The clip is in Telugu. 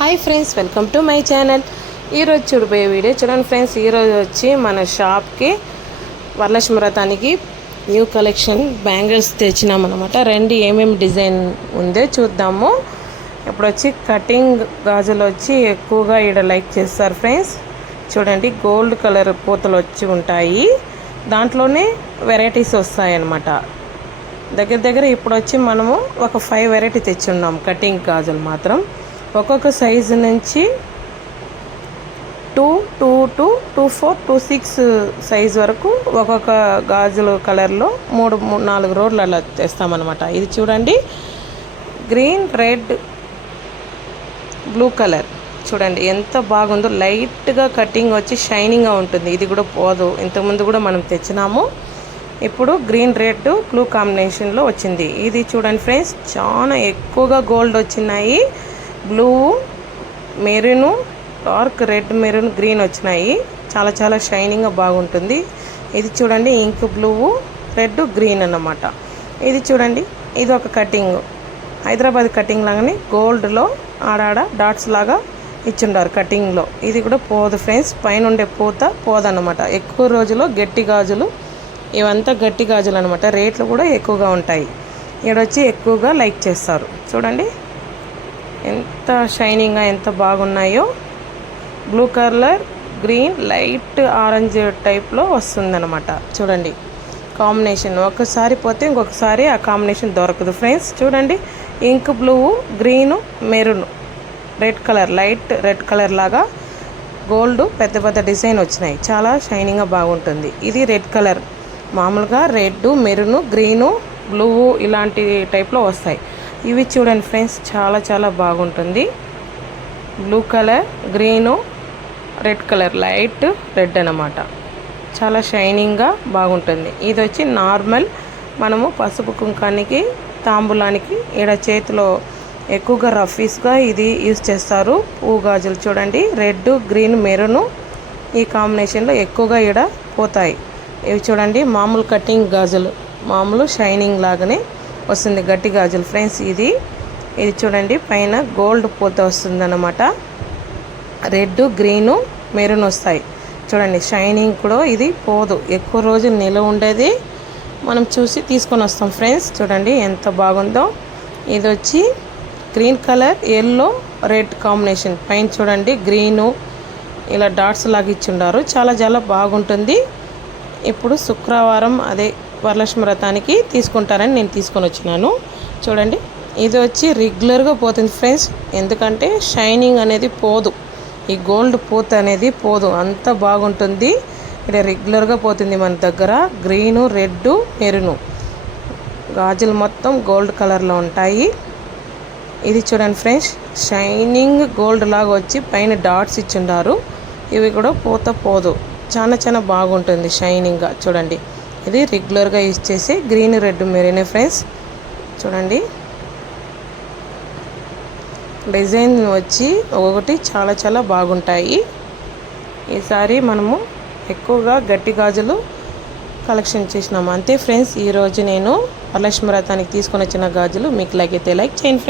Hi friends welcome to my channel. ఈరోజు చూడబోయే వీడియో చూడండి ఫ్రెండ్స్ ఈరోజు వచ్చి మన షాప్కి వరలక్ష్మి వ్రతానికి న్యూ కలెక్షన్ బ్యాంగిల్స్ తెచ్చినామన్నమాట రెండు ఏమేమి డిజైన్ ఉందో చూద్దాము. ఇప్పుడు వచ్చి కటింగ్ గాజులు వచ్చి ఎక్కువగా ఇక్కడ లైక్ చేస్తారు ఫ్రెండ్స్. చూడండి గోల్డ్ కలర్ పూతలు వచ్చి ఉంటాయి. దాంట్లోనే వెరైటీస్ వస్తాయన్నమాట దగ్గర దగ్గర ఇప్పుడు వచ్చి మనము ఒక ఫైవ్ వెరైటీ తెచ్చున్నాం కటింగ్ గాజులు మాత్రం. ఒక్కొక్క సైజు నుంచి two two two two four two six size వరకు ఒక్కొక్క గాజులు కలర్లో మూడు మూడు నాలుగు రోడ్లు అలా తెస్తామన్నమాట. ఇది చూడండి. Green red blue colour. చూడండి ఎంత బాగుందో. లైట్గా కటింగ్ వచ్చి షైనింగ్గా ఉంటుంది. ఇది కూడా పోదు. ఇంతకుముందు కూడా మనం తెచ్చినాము. ఇప్పుడు గ్రీన్ రెడ్ బ్లూ కాంబినేషన్లో వచ్చింది. ఇది చూడండి ఫ్రెండ్స్ చాలా ఎక్కువగా గోల్డ్ వచ్చినాయి. Blue maroon dark red maroon green వచ్చినాయి. చాలా చాలా షైనింగ్గా బాగుంటుంది. ఇది చూడండి ఇంక్ బ్లూ రెడ్ గ్రీన్ అన్నమాట. ఇది చూడండి ఇది ఒక కటింగ్. హైదరాబాద్ కటింగ్ లాగానే గోల్డ్లో ఆడాడ డాట్స్ లాగా ఇచ్చిండారు కటింగ్లో ఇది కూడా పోదు ఫ్రెండ్స్ పైన ఉండే పూత పోదన్నమాట. ఎక్కువ రోజులు గట్టి గాజులు ఇవంతా గట్టి గాజులు అనమాట రేట్లు కూడా ఎక్కువగా ఉంటాయి. ఇక్కడొచ్చి ఎక్కువగా లైక్ చేస్తారు. చూడండి ఎంత షైనింగ్గా ఎంత బాగున్నాయో. Blue colour green light orange టైప్లో వస్తుందన్నమాట. చూడండి కాంబినేషన్. ఒకసారి పోతే ఇంకొకసారి ఆ కాంబినేషన్ దొరకదు ఫ్రెండ్స్. చూడండి ink blue green maroon. Red colour light red colour లాగా గోల్డ్ పెద్ద పెద్ద డిజైన్ వచ్చినాయి. చాలా షైనింగ్గా బాగుంటుంది. ఇది రెడ్ కలర్. మామూలుగా రెడ్ మెరూన్ గ్రీను బ్లూ ఇలాంటి టైప్లో వస్తాయి. ఇవి చూడండి ఫ్రెండ్స్ చాలా చాలా బాగుంటుంది. Blue colour green red colour light red అనమాట చాలా షైనింగ్గా బాగుంటుంది. ఇది వచ్చి నార్మల్ మనము పసుపు కుంకానికి తాంబూలానికి ఈడ చేతిలో ఎక్కువగా రఫీస్గా ఇది యూజ్ చేస్తారు. పువ్వు గాజులు చూడండి రెడ్ గ్రీన్ మెరూన్ ఈ కాంబినేషన్లో ఎక్కువగా ఈడ పోతాయి. ఇవి చూడండి మామూలు కటింగ్ గాజులు మామూలు షైనింగ్ లాగానే వస్తుంది గట్టి గాజులు. ఫ్రెండ్స్ ఇది ఇది చూడండి పైన గోల్డ్ పూత వస్తుందన్నమాట. రెడ్ గ్రీను మెరూన్ వస్తాయి. చూడండి షైనింగ్ కూడా ఇది పోదు. ఎక్కువ రోజులు నిలవ ఉండేది మనం చూసి తీసుకొని వస్తాం ఫ్రెండ్స్ చూడండి ఎంత బాగుందో. ఇది వచ్చి green colour yellow red combination పైన చూడండి గ్రీను ఇలా డాట్స్ లాగా ఇచ్చిండారు చాలా చాలా బాగుంటుంది. ఇప్పుడు శుక్రవారం అదే వరలక్ష్మి వ్రతానికి తీసుకుంటారని నేను తీసుకొని వచ్చినాను. చూడండి ఇది వచ్చి రెగ్యులర్గా పోతుంది ఫ్రెండ్స్. ఎందుకంటే షైనింగ్ అనేది పోదు. ఈ గోల్డ్ పూత అనేది పోదు. అంత బాగుంటుంది. ఇక్కడ రెగ్యులర్గా పోతుంది మన దగ్గర. Green red maroon. గాజులు మొత్తం గోల్డ్ కలర్లో ఉంటాయి. ఇది చూడండి ఫ్రెండ్స్. షైనింగ్ గోల్డ్ లాగా వచ్చి పైన డాట్స్ ఇచ్చిండారు ఇవి కూడా పూత పోదు. చాలా చాలా బాగుంటుంది షైనింగ్గా. చూడండి. ఇది రెగ్యులర్గా యూజ్ చేసే గ్రీన్ రెడ్ మెరీనే ఫ్రెండ్స్. చూడండి. డిజైన్ వచ్చి ఒకటి చాలా చాలా బాగుంటాయి. ఈసారి మనము ఎక్కువగా గట్టి గాజులు కలెక్షన్ చేసినాము. అంతే ఫ్రెండ్స్ ఈరోజు నేను వరలక్ష్మి వ్రతానికి తీసుకొని వచ్చిన గాజులు. మీకు లైక్ అయితే లైక్ చేయండి